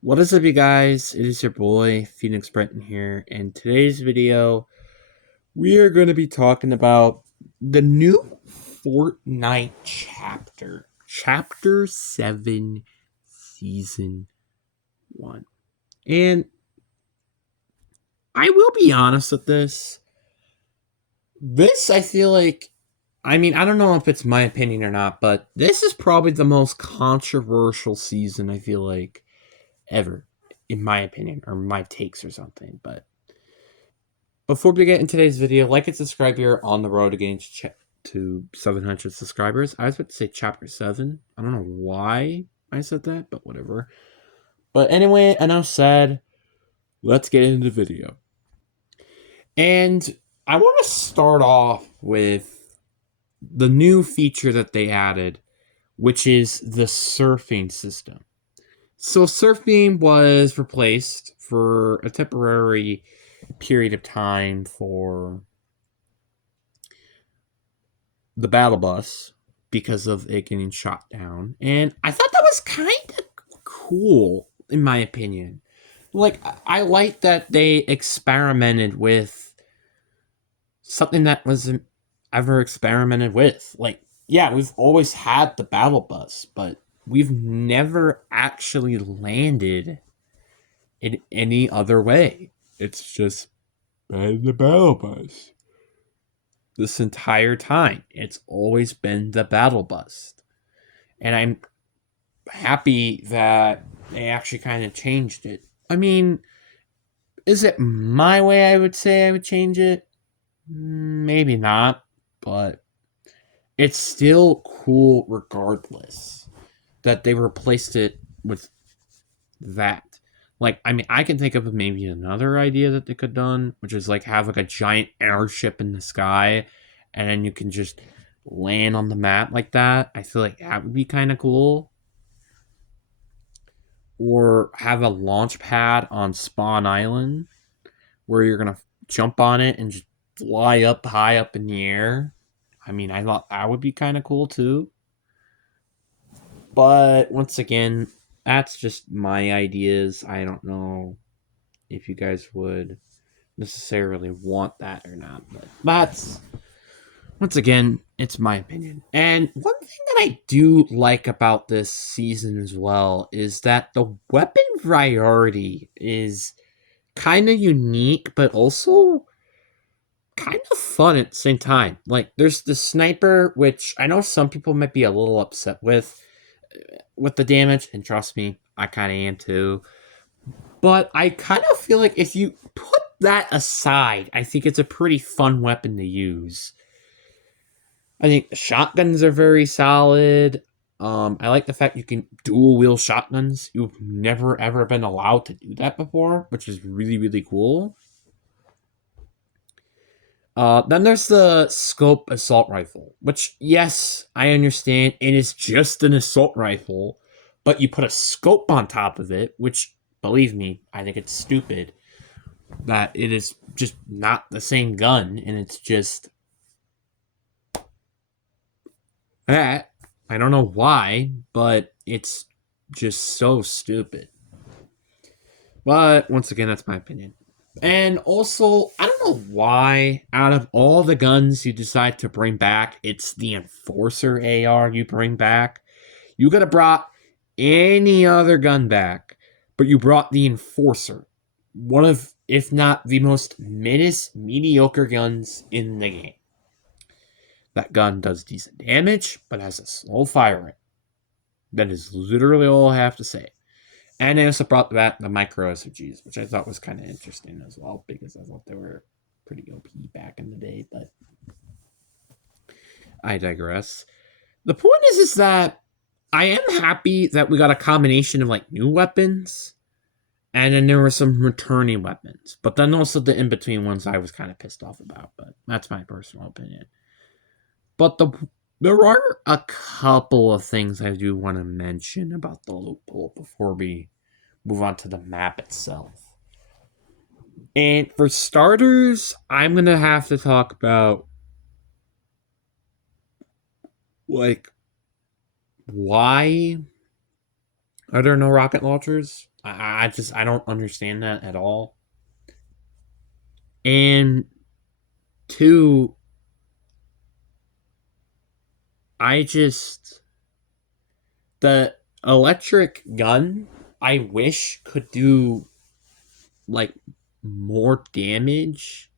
What is up, you guys? It is your boy Phoenix Brenton here, and today's video we are going to be talking about the new Fortnite Chapter 7, Season 1. And I will be honest with this. This, I feel like, I don't know if it's my opinion or not, but this is probably the most controversial season, I feel like, ever, in my opinion, or my takes or something, but before we get into today's video, like and subscribe here on the road to getting to 700 subscribers. I was about to say chapter 7. I don't know why I said that, but whatever. But anyway, enough said. Let's get into the video. And I want to start off with the new feature that they added, which is the surfing system. So surfing was replaced for a temporary period of time for the battle bus because of it getting shot down. And I thought that was kind of cool, in my opinion. Like, I like that they experimented with something that wasn't ever experimented with. Like, yeah, we've always had the battle bus, but we've never actually landed in any other way. It's just been the battle bus this entire time. It's always been the battle bus. And I'm happy that they actually kind of changed it. I mean, is it my way I would say I would change it? Maybe not, but it's still cool regardless that they replaced it with that. Like, I can think of maybe another idea that they could have done, which is like have like a giant airship in the sky and then you can just land on the map like that. I feel like that would be kind of cool. Or have a launch pad on Spawn Island where you're gonna jump on it and just fly up high up in the air. I thought that would be kind of cool too. But once again, that's just my ideas. I don't know if you guys would necessarily want that or not, but that's once again, it's my opinion. And one thing that I do like about this season as well is that the weapon variety is kind of unique, but also kind of fun at the same time. Like, there's the sniper, which I know some people might be a little upset with the damage, and trust me, I kind of am too. But I kind of feel like if you put that aside, I think it's a pretty fun weapon to use. I think the shotguns are very solid. I like the fact you can dual wield shotguns. You've never ever been allowed to do that before, which is really really cool. Then there's the scope assault rifle, which yes, I understand it is just an assault rifle, but you put a scope on top of it, which believe me, I think it's stupid that it is just not the same gun, and it's just that. I don't know why, but it's just so stupid. But once again, that's my opinion. And also, I don't know why, out of all the guns you decide to bring back, it's the Enforcer AR you bring back. You could have brought any other gun back, but you brought the Enforcer. One of, if not the most mediocre guns in the game. That gun does decent damage, but has a slow fire rate. That is literally all I have to say. And they also brought back the micro SMGs, which I thought was kind of interesting as well, because I thought they were pretty OP back in the day, but I digress. The point is that I am happy that we got a combination of like new weapons, and then there were some returning weapons, but then also the in between ones I was kind of pissed off about, but that's my personal opinion. But there are a couple of things I do want to mention about the loophole before we move on to the map itself. And for starters, I'm going to have to talk about like why Are there no rocket launchers? I don't understand that at all. And two, I just the electric gun I wish could do like more damage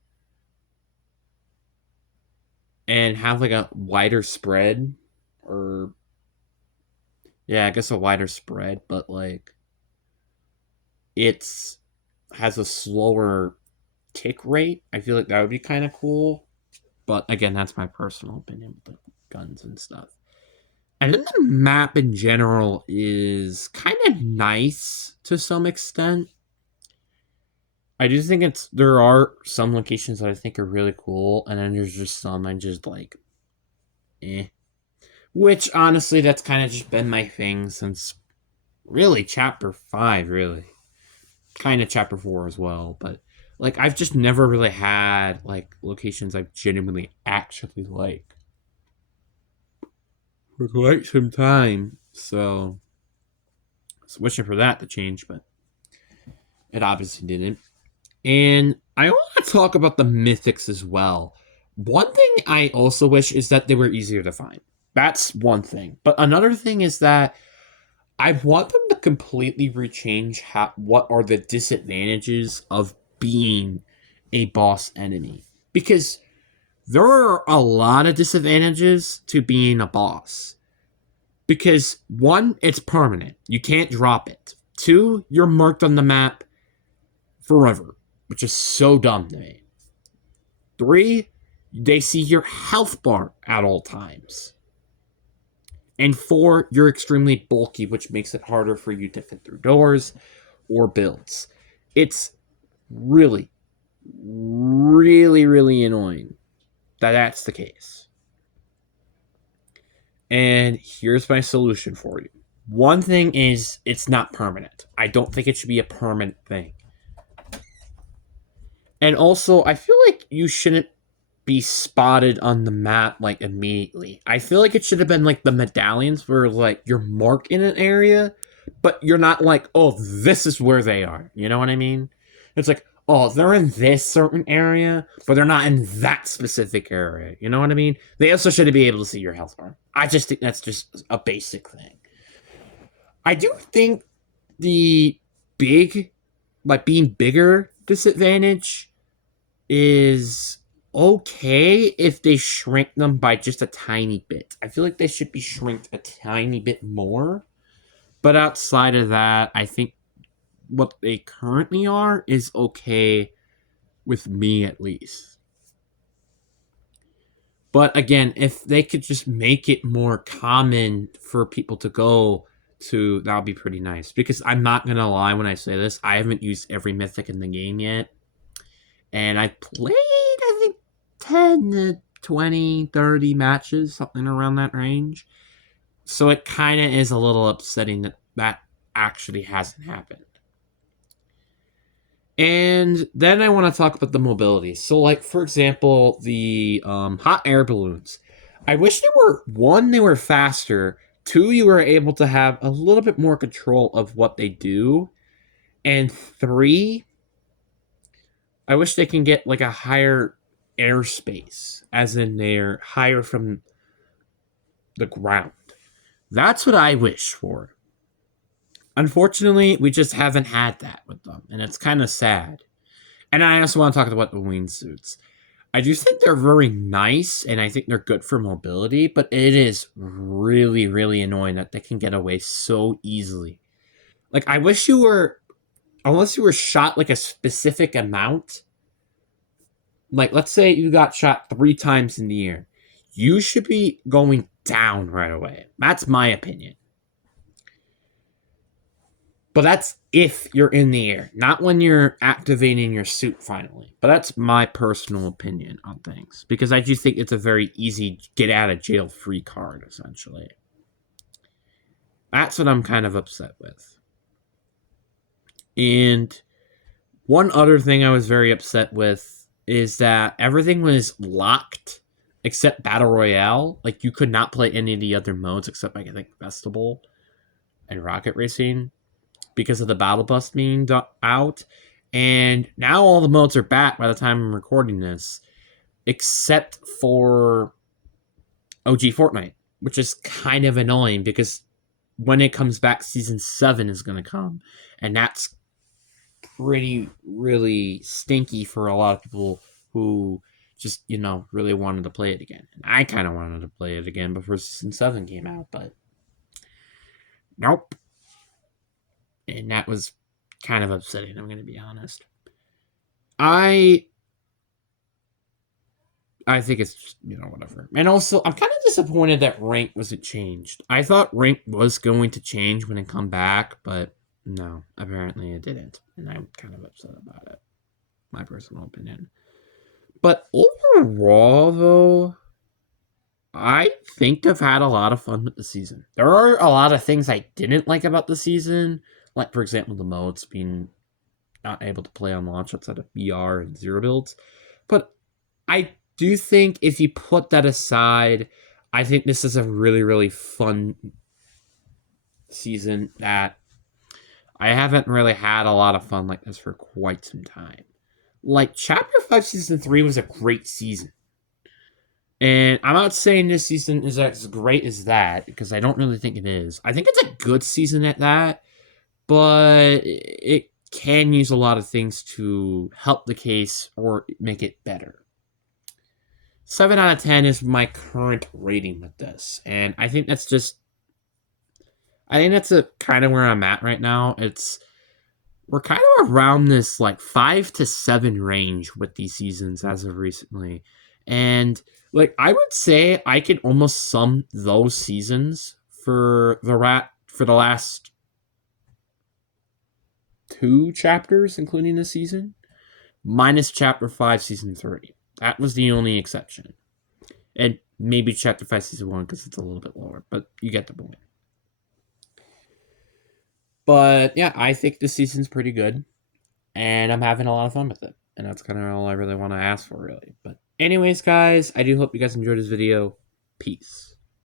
and have like a wider spread, or yeah, I guess a wider spread, but like it's has a slower tick rate. I feel like that would be kind of cool. But again, that's my personal opinion with the guns and stuff. And then the map in general is kind of nice to some extent. I do think there are some locations that I think are really cool, and then there's just some I just like, eh. Which honestly, that's kind of just been my thing since really chapter 5, really. Kind of chapter 4 as well, but like I've just never really had like locations I've genuinely actually like for quite some time. So I was wishing for that to change, but it obviously didn't. And I want to talk about the mythics as well. One thing I also wish is that they were easier to find. That's one thing. But another thing is that I want them to completely rechange what are the disadvantages of being a boss enemy. Because there are a lot of disadvantages to being a boss. Because one, it's permanent. You can't drop it. Two, you're marked on the map forever, which is so dumb to me. Three, they see your health bar at all times. And four, you're extremely bulky, which makes it harder for you to fit through doors or builds. It's really, really, really annoying that that's the case. And here's my solution for you. One thing is, it's not permanent. I don't think it should be a permanent thing. And also, I feel like you shouldn't be spotted on the map like immediately. I feel like it should have been like the medallions where like you're marked in an area, but you're not like, oh, this is where they are. You know what I mean? It's like, oh, they're in this certain area, but they're not in that specific area. You know what I mean? They also should be able to see your health bar. I just think that's just a basic thing. I do think the big, like being bigger disadvantage is okay if they shrink them by just a tiny bit. I feel like they should be shrinked a tiny bit more. But outside of that, I think what they currently are is okay with me at least. But again, if they could just make it more common for people to go to, that would be pretty nice. Because I'm not going to lie when I say this, I haven't used every mythic in the game yet. And I played, I think, 10 to 20, 30 matches, something around that range. So it kind of is a little upsetting that that actually hasn't happened. And then I want to talk about the mobility. So, like, for example, the hot air balloons. I wish they were, one, they were faster. Two, you were able to have a little bit more control of what they do. And three, I wish they can get like a higher airspace, as in they're higher from the ground. That's what I wish for. Unfortunately, we just haven't had that with them, and it's kind of sad. And I also want to talk about the wingsuits. I do think they're very nice, and I think they're good for mobility, but it is really, really annoying that they can get away so easily. Like, I wish you were, unless you were shot like a specific amount, like let's say you got shot 3 times in the air, you should be going down right away. That's my opinion. But that's if you're in the air, not when you're activating your suit finally. But that's my personal opinion on things, because I do think it's a very easy get out of jail free card, essentially. That's what I'm kind of upset with. And one other thing I was very upset with is that everything was locked except Battle Royale. Like, you could not play any of the other modes except, like, I think, Festival. and Rocket Racing because of the Battle Bus being out. And now all the modes are back by the time I'm recording this, except for OG Fortnite, which is kind of annoying because when it comes back, Season 7 is going to come. And that's really stinky for a lot of people who just, really wanted to play it again. And I kind of wanted to play it again before Season 7 came out, but nope. And that was kind of upsetting, I'm going to be honest. I think it's just, whatever. And also, I'm kind of disappointed that rank wasn't changed. I thought rank was going to change when it come back, but no, apparently it didn't. And I'm kind of upset about it. My personal opinion. But overall, though, I think I've had a lot of fun with the season. There are a lot of things I didn't like about the season. Like, for example, the modes being not able to play on launch outside of VR and zero builds. But I do think if you put that aside, I think this is a really fun season that I haven't really had a lot of fun like this for quite some time. Like, Chapter 5 Season 3 was a great season. And I'm not saying this season is as great as that, because I don't really think it is. I think it's a good season at that, but it can use a lot of things to help the case or make it better. 7 out of 10 is my current rating with this. And I think that's a kind of where I'm at right now. We're kind of around this like 5 to 7 range with these seasons as of recently. And like, I would say I can almost sum those seasons for the last 2 chapters, including this season, minus Chapter 5 Season 3. That was the only exception. And maybe Chapter 5 Season 1 because it's a little bit lower, but you get the point. But yeah, I think this season's pretty good, and I'm having a lot of fun with it. And that's kind of all I really want to ask for, really. But anyways, guys, I do hope you guys enjoyed this video. Peace.